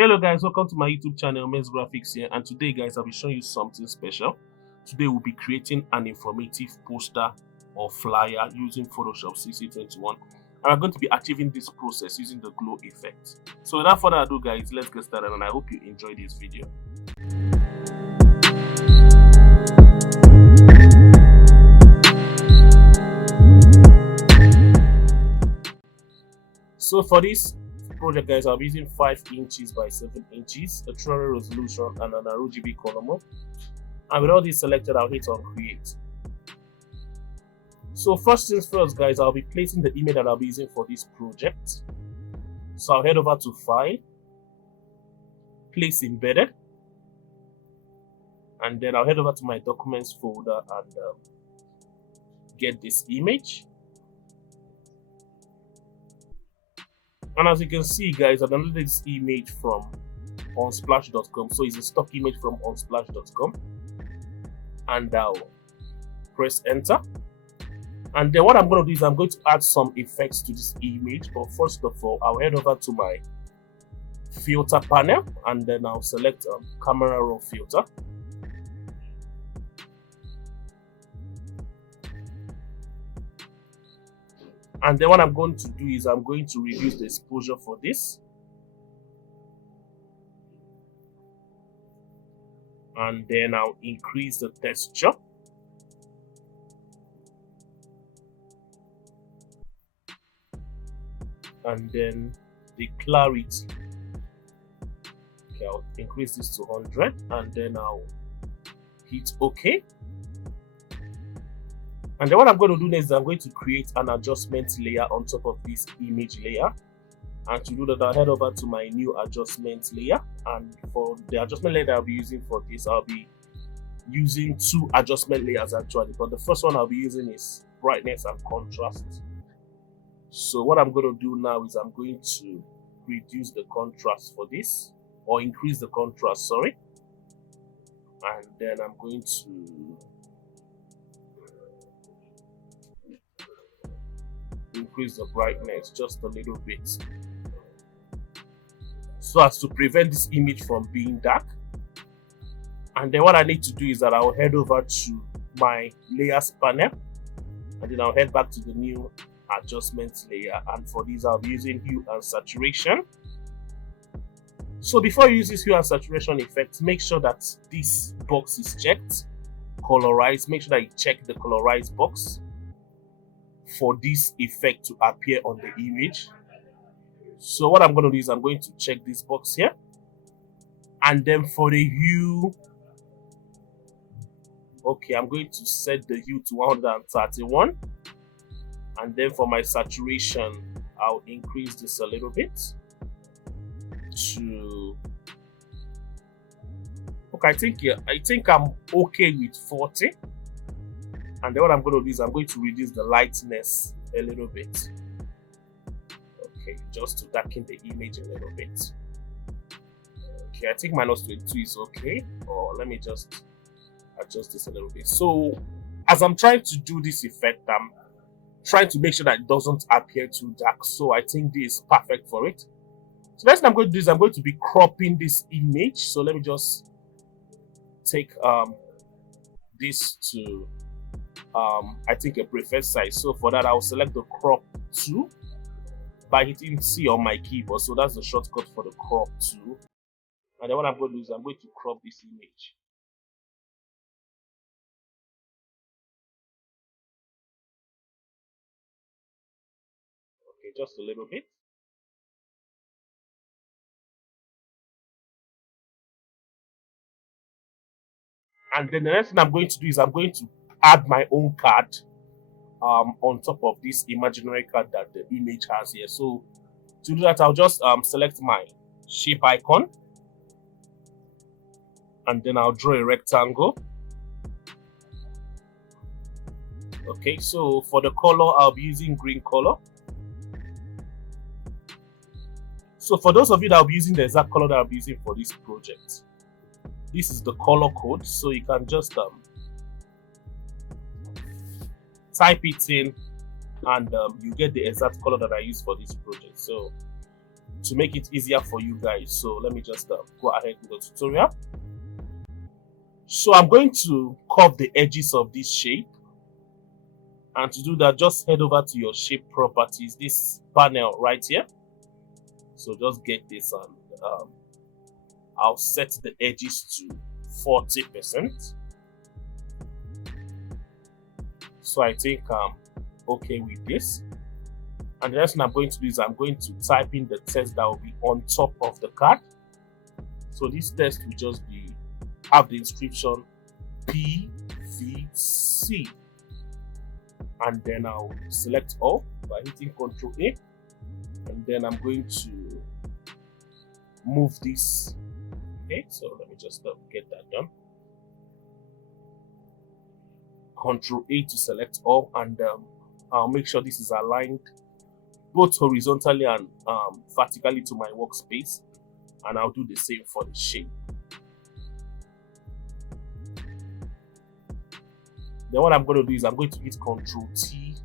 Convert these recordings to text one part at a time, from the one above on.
Hello guys, welcome to my YouTube channel, Men's Graphics here, and today guys I'll be showing you something special. Today we'll be creating an informative poster or flyer using Photoshop CC21, and I'm going to be achieving this process using the glow effect. So without further ado guys, let's get started, and I hope you enjoy this video. So for this project guys, I'll be using 5 inches by 7 inches, a 300 resolution and an RGB color mode. And with all this selected, I'll hit on create. So first things first guys, I'll be placing the image that I'll be using for this project. So I'll head over to file, place embedded, and then I'll head over to my documents folder and get this image. And as you can see guys, I downloaded this image from unsplash.com. So it's a stock image from unsplash.com. And I'll press enter. And then what I'm going to do is I'm going to add some effects to this image. But first of all, I'll head over to my filter panel and then I'll select camera raw filter. And then what I'm going to do is I'm going to reduce the exposure for this. And then I'll increase the texture. And then the clarity. Okay, I'll increase this to 100 and then I'll hit OK. And then what I'm going to do next is I'm going to create an adjustment layer on top of this image layer. And to do that, I'll head over to my new adjustment layer. And for the adjustment layer that I'll be using for this, I'll be using 2 adjustment layers actually. But the first one I'll be using is brightness and contrast. So what I'm going to do now is I'm going to reduce the contrast for this, or increase the contrast, sorry. And then I'm going to increase the brightness just a little bit so as to prevent this image from being dark. And then what I need to do is that I'll head over to my layers panel and then I'll head back to the new adjustment layer, and for this I'll be using hue and saturation. So before you use this hue and saturation effect, make sure that this box is checked, colorize. Make sure that you check the colorize box for this effect to appear on the image. So what I'm going to do is I'm going to check this box here, and then for the hue, okay, I'm going to set the hue to 131, and then for my saturation I'll increase this a little bit to, okay, I think I'm okay with 40. And then what I'm going to do is I'm going to reduce the lightness a little bit. Okay, just to darken the image a little bit. Okay, I think -22 is okay. Or let me just adjust this a little bit. So as I'm trying to do this effect, I'm trying to make sure that it doesn't appear too dark. So I think this is perfect for it. So next thing I'm going to do is I'm going to be cropping this image. So let me just take this to I think a preferred size. So for that I'll select the crop tool by hitting C on my keyboard. So that's the shortcut for the crop tool. And then what I'm going to do is I'm going to crop this image. Okay, just a little bit. And then the next thing I'm going to do is I'm going to add my own card on top of this imaginary card that the image has here. So to do that, I'll just select my shape icon and then I'll draw a rectangle. Okay, so for the color, I'll be using green color. So for those of you that will be using the exact color that I'll be using for this project, this is the color code. So you can just type it in and you get the exact color that I use for this project. So to make it easier for you guys. So let me just go ahead with the tutorial. So I'm going to curve the edges of this shape, and to do that, just head over to your shape properties, this panel right here. So just get this, and I'll set the edges to 40%. So I think I'm okay with this. And the next thing I'm going to do is I'm going to type in the text that will be on top of the card. So this text will just have the inscription PVC. And then I'll select all by hitting Ctrl A. And then I'm going to move this. Okay, so let me just get that done. Ctrl A to select all, and I'll make sure this is aligned both horizontally and vertically to my workspace, and I'll do the same for the shape. Then what I'm going to do is I'm going to hit Ctrl T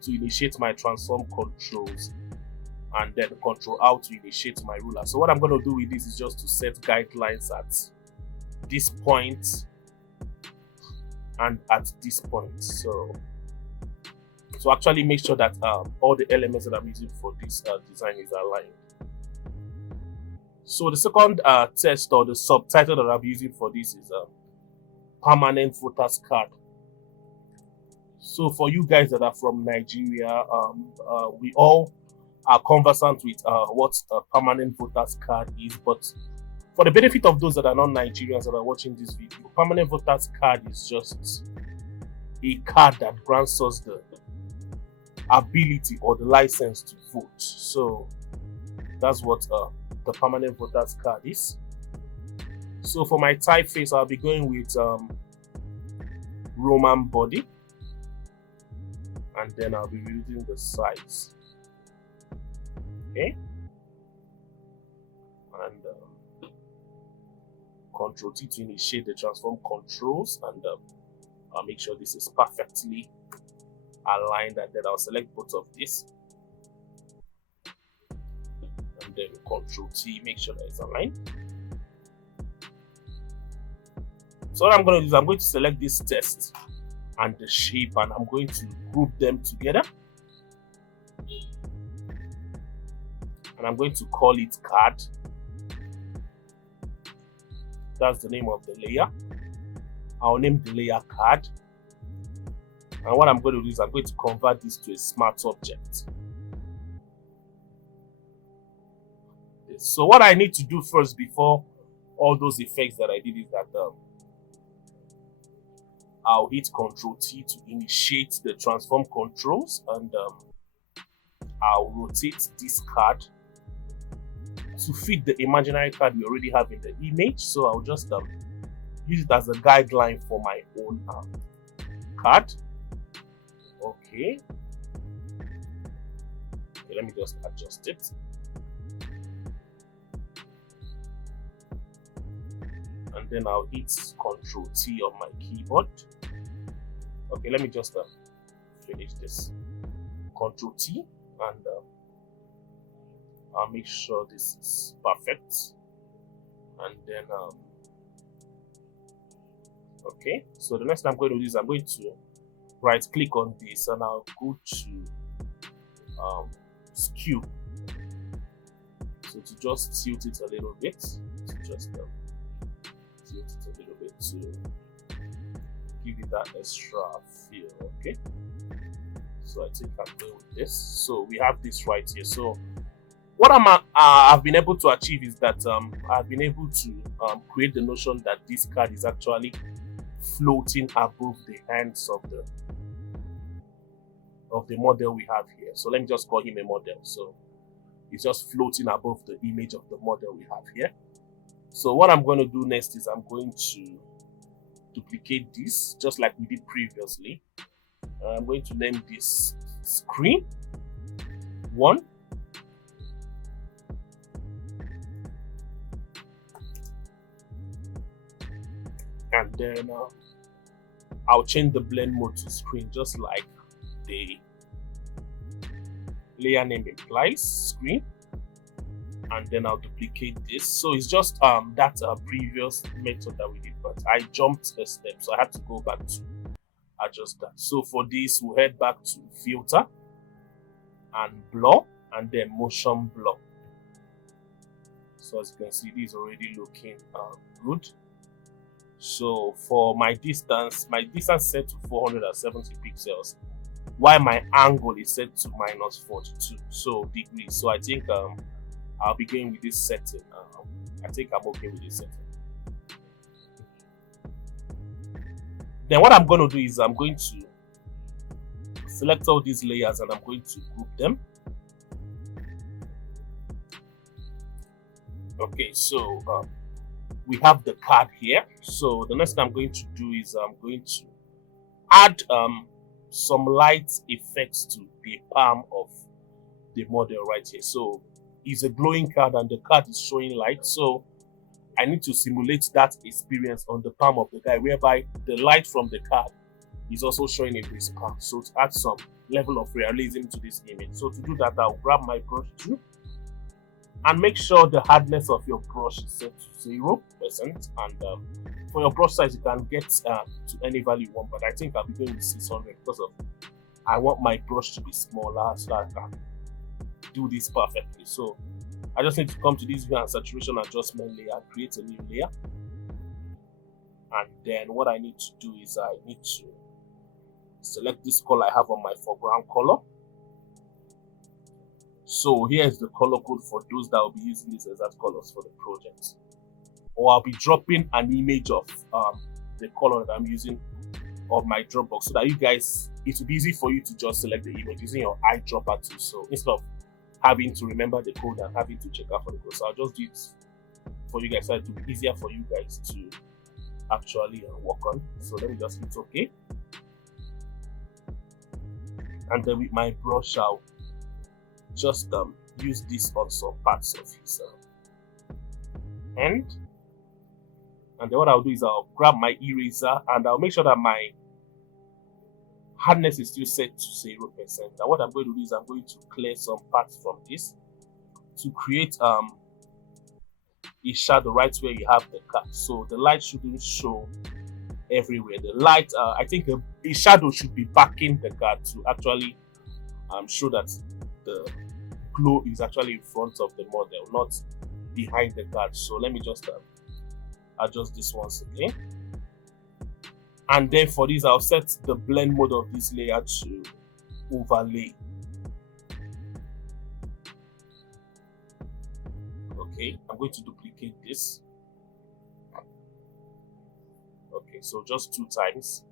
to initiate my transform controls, and then Ctrl R to initiate my ruler. So what I'm going to do with this is just to set guidelines at this point and at this point. So actually make sure that all the elements that I'm using for this design is aligned. So the second text or the subtitle that I'm using for this is permanent voters card. So for you guys that are from Nigeria, we all are conversant with what a permanent voters card is, but for the benefit of those that are not Nigerians that are watching this video, permanent voters card is just a card that grants us the ability or the license to vote. So that's what the permanent voters card is. So for my typeface, I'll be going with Roman body, and then I'll be using the size. Okay, and Ctrl T to initiate the transform controls, and I'll make sure this is perfectly aligned, and then I'll select both of this, and then Ctrl T, make sure that it's aligned. So what I'm going to do is I'm going to select this text and the shape, and I'm going to group them together, and I'm going to call it card. That's the name of the layer. I'll name the layer card. And what I'm going to do is I'm going to convert this to a smart object. So what I need to do first before all those effects that I did is that I'll hit Ctrl T to initiate the transform controls, and I'll rotate this card to fit the imaginary card we already have in the image. So I'll just use it as a guideline for my own card. Okay, let me just adjust it. And then I'll hit Ctrl T on my keyboard. Okay, let me just finish this. Ctrl T, and I'll make sure this is perfect. And then okay, so the next thing I'm going to do is I'm going to right click on this, and I'll go to skew. So to just tilt it a little bit, to just tilt it a little bit to give it that extra feel. Okay, so I think I'm going with this. So we have this right here. So what I've been able to achieve is that I've been able to create the notion that this card is actually floating above the hands of the model we have here. So let me just call him a model. So it's just floating above the image of the model we have here. So what I'm going to do next is I'm going to duplicate this just like we did previously. I'm going to name this screen 1. And then I'll change the blend mode to screen just like the layer name implies, screen. and then I'll duplicate this. So it's just that previous method that we did, but I jumped a step, so I had to go back to adjust that. So for this, we'll head back to filter and blur, and then motion blur. So as you can see, this is already looking good. So for my distance set to 470 pixels, while my angle is set to minus 42 degrees. So I think I'll be going with this setting. I think I'm okay with this setting. Then what I'm going to do is I'm going to select all these layers and I'm going to group them. Okay, so we have the card here. So the next thing I'm going to do is I'm going to add some light effects to the palm of the model right here. So it's a glowing card and the card is showing light. So I need to simulate that experience on the palm of the guy, whereby the light from the card is also showing in his palm. So to add some level of realism to this image. So to do that, I'll grab my brush tool and make sure the hardness of your brush is set to 0%. And for your brush size, you can get to any value you want, but I think I'll be going with 600 because I want my brush to be smaller so that I can do this perfectly. So I just need to come to this hue and saturation adjustment layer, create a new layer. And then what I need to do is I need to select this color I have on my foreground color. So here's the color code for those that will be using these exact colors for the project. Or I'll be dropping an image of the color that I'm using on my Dropbox so that you guys, it will be easy for you to just select the image using your eyedropper tool. So instead of having to remember the code and having to check out for the code, so I'll just do it for you guys so it will be easier for you guys to actually work on. So let me just hit OK. And then with my brush, I'll just use this on some parts of his hand. And then what I'll do is I'll grab my eraser and I'll make sure that my hardness is still set to 0%. And what I'm going to do is I'm going to clear some parts from this to create a shadow right where you have the card. So the light shouldn't show everywhere. The light, I think a shadow should be backing the card to actually show that the glow is actually in front of the model, not behind the card. So let me just adjust this once again. And then for this, I'll set the blend mode of this layer to overlay. Okay, I'm going to duplicate this. Okay, so just 2 times.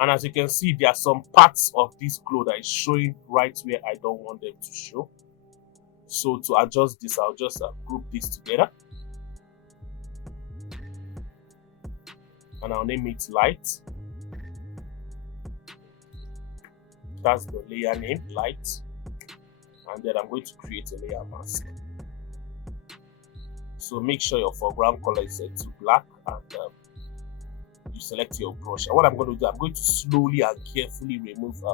And as you can see, there are some parts of this glow that is showing right where I don't want them to show. So to adjust this, I'll just group this together. And I'll name it light. That's the layer name, light. And then I'm going to create a layer mask. So make sure your foreground color is set to black and you select your brush. And what I'm going to do, I'm going to slowly and carefully remove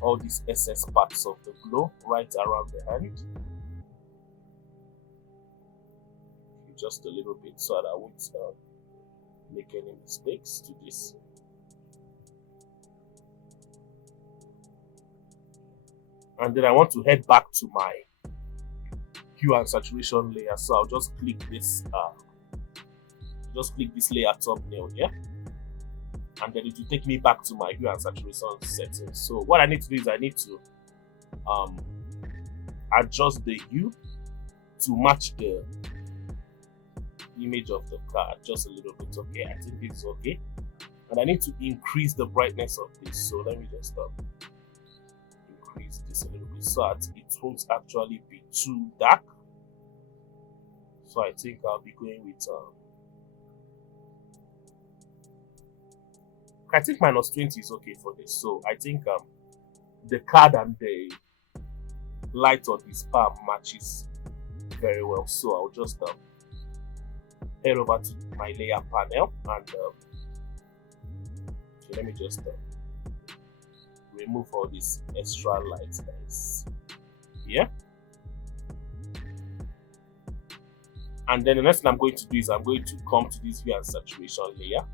all these excess parts of the glow right around the hand. Just a little bit so that I won't make any mistakes to this. And then I want to head back to my hue and saturation layer. So I'll just click this layer thumbnail here. And then it will take me back to my hue and saturation settings. So what I need to do is I need to adjust the hue to match the image of the card just a little bit. Okay, I think this is okay. And I need to increase the brightness of this. So let me just increase this a little bit so that it won't actually be too dark. So I think I'll be going with I think -20 is okay for this. So I think the card and the light on this palm matches very well. So I'll just head over to my layer panel and okay, let me just remove all this extra light that is here. And then the next thing I'm going to do is I'm going to come to this hue and saturation layer,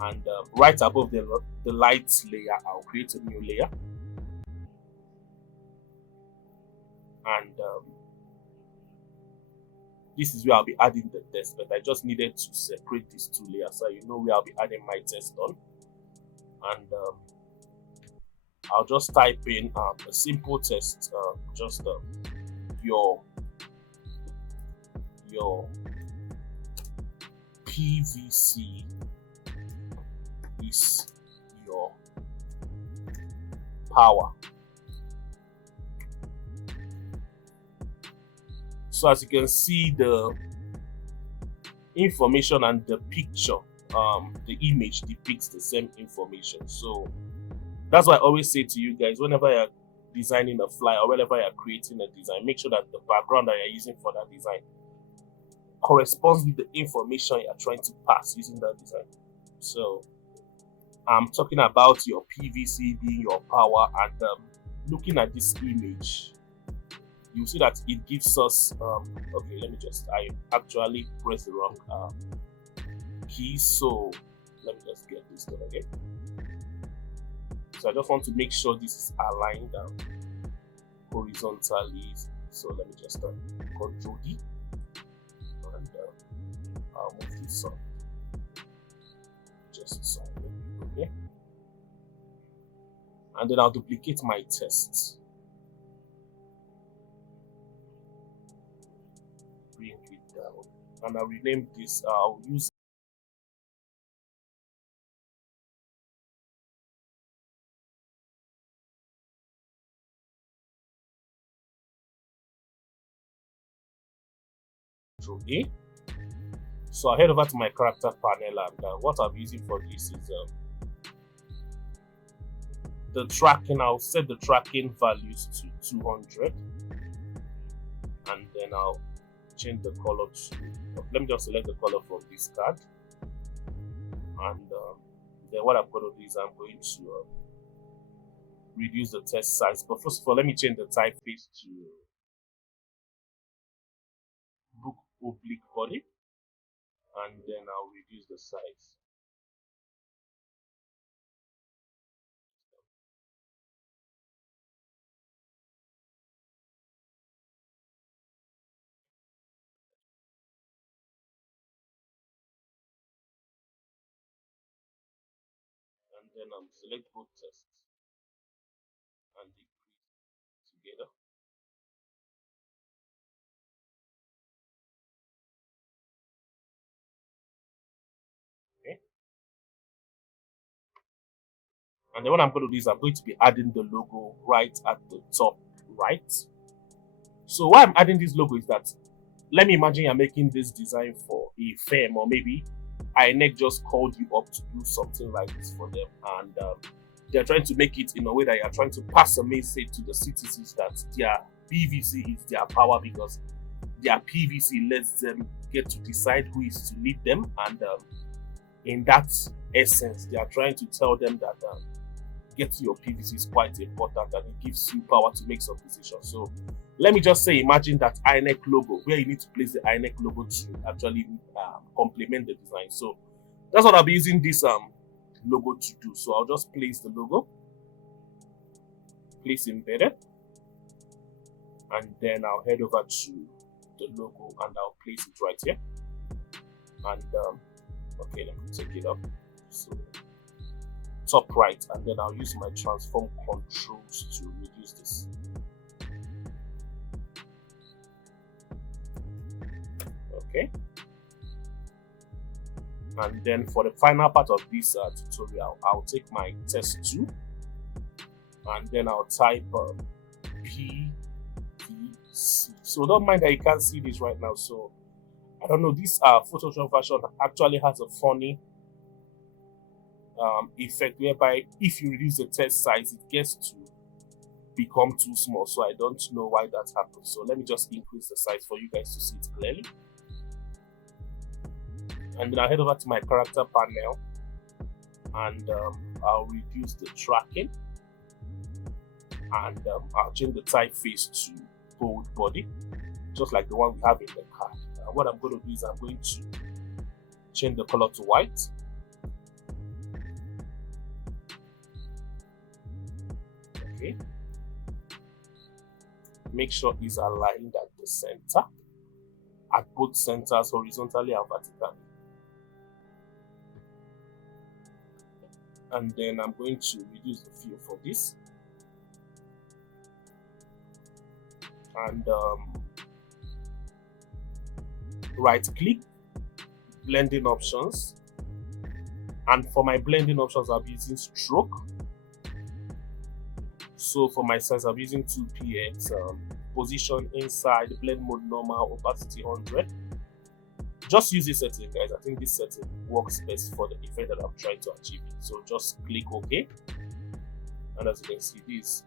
and right above the light layer, I'll create a new layer, and this is where I'll be adding the text. But I just needed to separate these two layers so you know where I'll be adding my text on. And I'll just type in a simple text, just your PVC is your power. So as you can see, the information and the picture, the image depicts the same information. So that's why I always say to you guys, whenever you're designing a flyer or whenever you're creating a design, make sure that the background that you're using for that design corresponds with the information you're trying to pass using that design. So I'm talking about your PVC being your power, and looking at this image, you see that it gives us okay, I actually pressed the wrong key, so let me just get this done again. So I just want to make sure this is aligned horizontally. So let me just Control D, and I'll move this up just so okay. And then I'll duplicate my text. Bring it down, and I'll rename this. I'll use Control A. So I head over to my character panel, and what I'm using for this is the tracking. I'll set the tracking values to 200, and then I'll change the color to, let me just select the color from this card, and then what I'm going to do is I'm going to reduce the text size. But first of all, let me change the typeface to book oblique body, and then I'll reduce the size. And then select both tests and decrease together. Okay. And then what I'm going to do is I'm going to be adding the logo right at the top right. So why I'm adding this logo is that, let me imagine you're making this design for a firm, or maybe INEC just called you up to do something like this for them, and they're trying to make it in a way that you're trying to pass a message to the citizens that their PVC is their power, because their PVC lets them get to decide who is to lead them, and in that essence, they are trying to tell them that getting your PVC is quite important, and it gives you power to make some decisions. So let me just say, imagine that INEC logo, where you need to place the INEC logo to actually complement the design. So that's what I'll be using this logo to do. So I'll just place the logo, place embedded, and then I'll head over to the logo and I'll place it right here. And okay, let me take it up. So top right, and then I'll use my transform controls to reduce this. Okay. And then for the final part of this tutorial, I'll take my test 2, and then I'll type PVC. So don't mind that you can't see this right now. So I don't know, this Photoshop version actually has a funny effect whereby if you reduce the text size, it gets to become too small. So I don't know why that happens. So let me just increase the size for you guys to see it clearly. And then I'll head over to my character panel, and I'll reduce the tracking, and I'll change the typeface to bold body, just like the one we have in the card. what I'm going to do is I'm going to change the color to white. Okay. Make sure it's aligned at the center, at both centers, horizontally and vertically. And then I'm going to reduce the fill for this. And right click, blending options. And for my blending options, I'll be using stroke. So for my size, I'm using 2px, position inside, blend mode normal, opacity 100. Just use this setting, guys. I think this setting works best for the effect that I'm trying to achieve. So just click OK. And as you can see, this is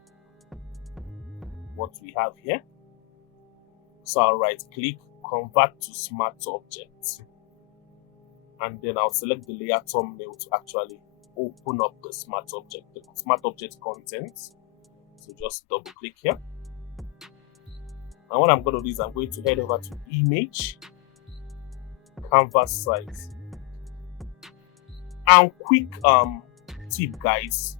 what we have here. So I'll right click, convert to smart objects. And then I'll select the layer thumbnail to actually open up the smart object content. So just double click here. And what I'm going to do is I'm going to head over to image, canvas size. And quick tip, guys.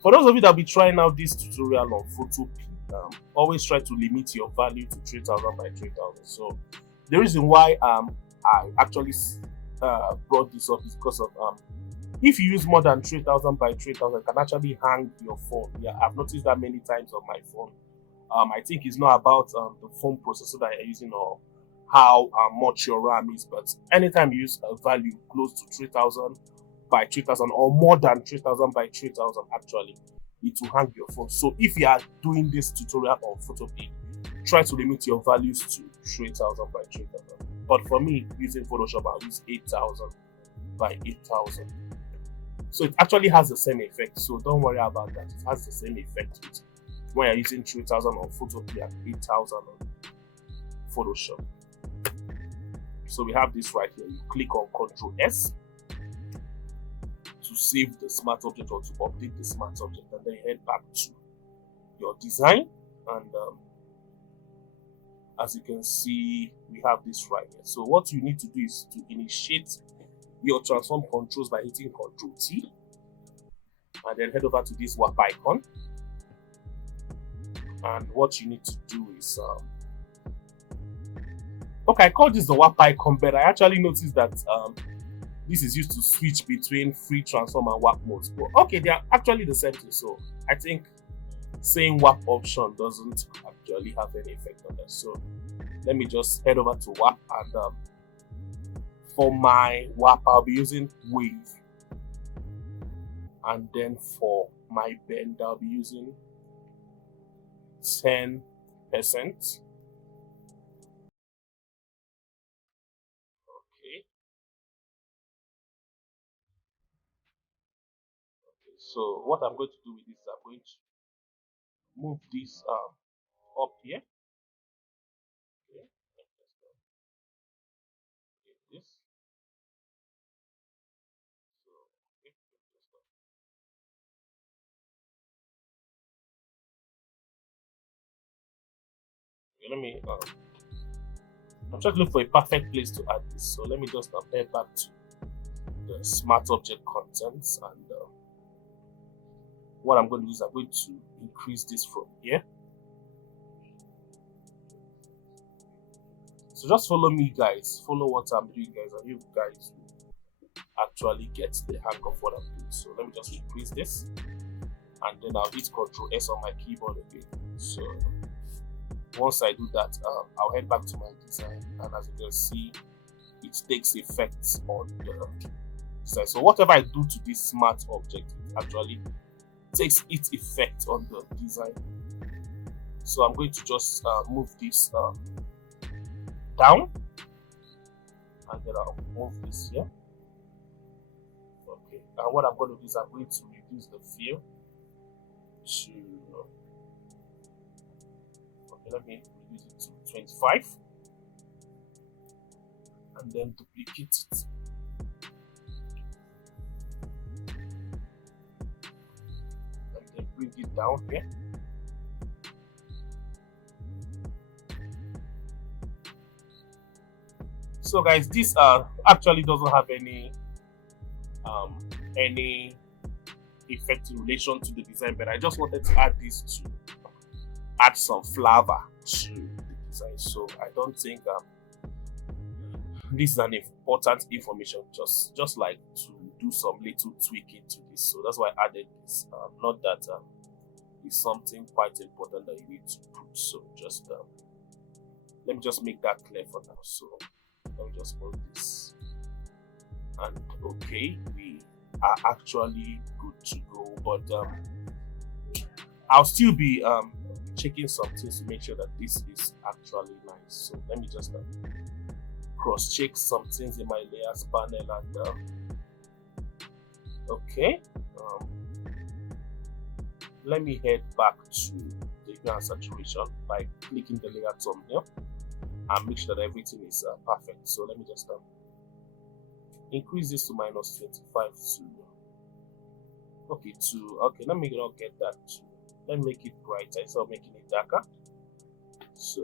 For those of you that will be trying out this tutorial on Photopea, always try to limit your value to 3000 by 3000. So the reason why I actually brought this up is because of if you use more than 3000 by 3000, it can actually hang your phone. Yeah, I've noticed that many times on my phone. I think it's not about the phone processor that you're using or how much your RAM is, but anytime you use a value close to 3000 by 3000 or more than 3000 by 3000, actually, it will hang your phone. So if you are doing this tutorial on Photopea, try to limit your values to 3000 by 3000. But for me, using Photoshop, I'll use 8000 by 8000. So it actually has the same effect. So don't worry about that. It has the same effect with when you're using 3000 on Photopea and 8000 on Photoshop. So we have this right here. You click on Ctrl S to save the smart object or to update the smart object, and then head back to your design. And as you can see, we have this right here. So what you need to do is to initiate your transform controls by hitting Ctrl T, and then head over to this warp icon. And what you need to do is okay, I call this the warp icon, but I actually noticed that this is used to switch between free transform and warp modes. But okay, they are actually the same thing. So I think saying warp option doesn't actually have any effect on that. So let me just head over to warp, and for my warp, I'll be using wave. And then for my bend, I'll be using 10%. So what I'm going to do with this is I'm going to move this up here. Okay. This. So okay. Let me I'm trying to look for a perfect place to add this. So let me just head back to the smart object contents, and what I'm going to do is I'm going to increase this from here. So just follow me, guys. Follow what I'm doing, guys, and you guys will actually get the hang of what I'm doing. So let me just increase this, and then I'll hit Ctrl S on my keyboard again. So once I do that, I'll head back to my design, and as you can see, it takes effect on the design. So whatever I do to this smart object, it actually takes its effect on the design. So I'm going to just move this down, and then I'll move this here. Okay, and what I'm going to do is I'm going to reduce the fill to okay, let me reduce it to 25, and then duplicate it. And then bring it down here. So guys, this actually doesn't have any effect in relation to the design, but I just wanted to add this to add some flavor to the design. So I don't think this is an important information, just like to do some little tweaking to this. So that's why I added this. Not that it's something quite important that you need to put. So just let me just make that clear for now. So let me just move this, and okay, we are actually good to go. But I'll still be checking some things to make sure that this is actually nice. So let me just cross check some things in my layers panel, and okay, let me head back to the hue and saturation by clicking the layer thumbnail and make sure that everything is perfect. So let me just increase this to -25 to okay, let me not get that to, let me make it brighter instead of making it darker. So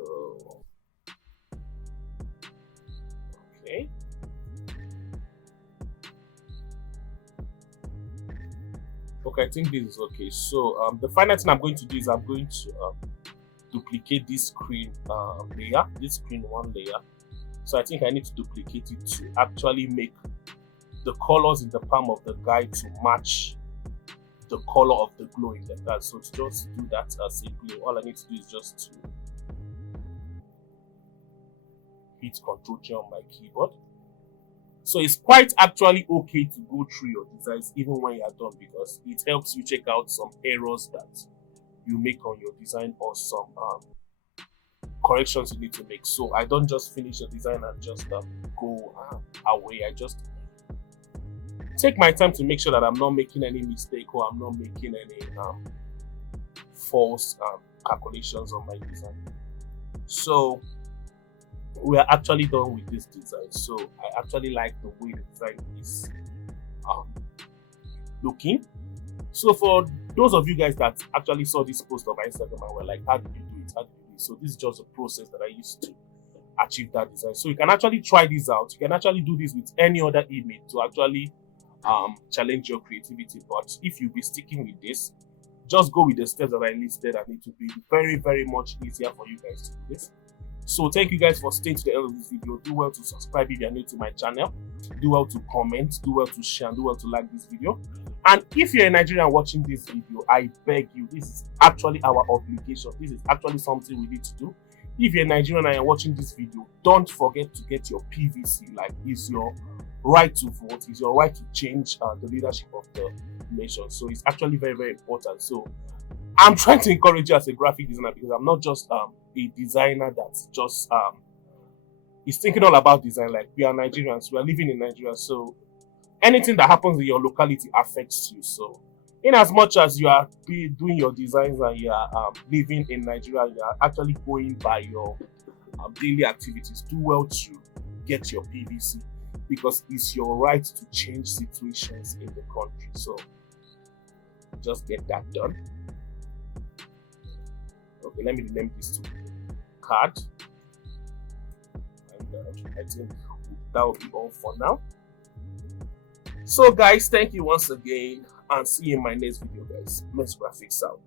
okay, I think this is okay. So the final thing I'm going to do is I'm going to duplicate this screen layer, this screen 1 layer. So I think I need to duplicate it to actually make the colors in the palm of the guy to match the color of the glow in the card. So to just do that simply, all I need to do is just to hit Ctrl J on my keyboard. So it's quite actually okay to go through your designs even when you are done, because it helps you check out some errors that you make on your design or some corrections you need to make. So I don't just finish the design and just go away. I just take my time to make sure that I'm not making any mistake or I'm not making any false calculations on my design. So we are actually done with this design. So I actually like the way the design is looking. So for those of you guys that actually saw this post on my Instagram and were like, how did you do it? How did you do it? So this is just a process that I used to achieve that design. So you can actually try this out. You can actually do this with any other image to actually challenge your creativity. But if you'll be sticking with this, just go with the steps that I listed, and it will be very, very much easier for you guys to do this. So thank you guys for staying to the end of this video. Do well to subscribe if you are new to my channel. Do well to comment, do well to share, and do well to like this video. And if you're a Nigerian watching this video, I beg you, this is actually our obligation. This is actually something we need to do. If you're a Nigerian and you're watching this video, don't forget to get your PVC. Like, it's your right to vote, it's your right to change the leadership of the nation. So it's actually very, very important. So I'm trying to encourage you as a graphic designer, because I'm not just a designer that's just is thinking all about design. Like, we are Nigerians, we are living in Nigeria, so anything that happens in your locality affects you. So in as much as you are doing your designs and you are living in Nigeria, you are actually going by your daily activities, do well to get your PVC, because it's your right to change situations in the country. So just get that done. Okay, let me rename this to card, and I think that will be all for now. So guys, thank you once again, and see you in my next video, guys. Mess Graphics out.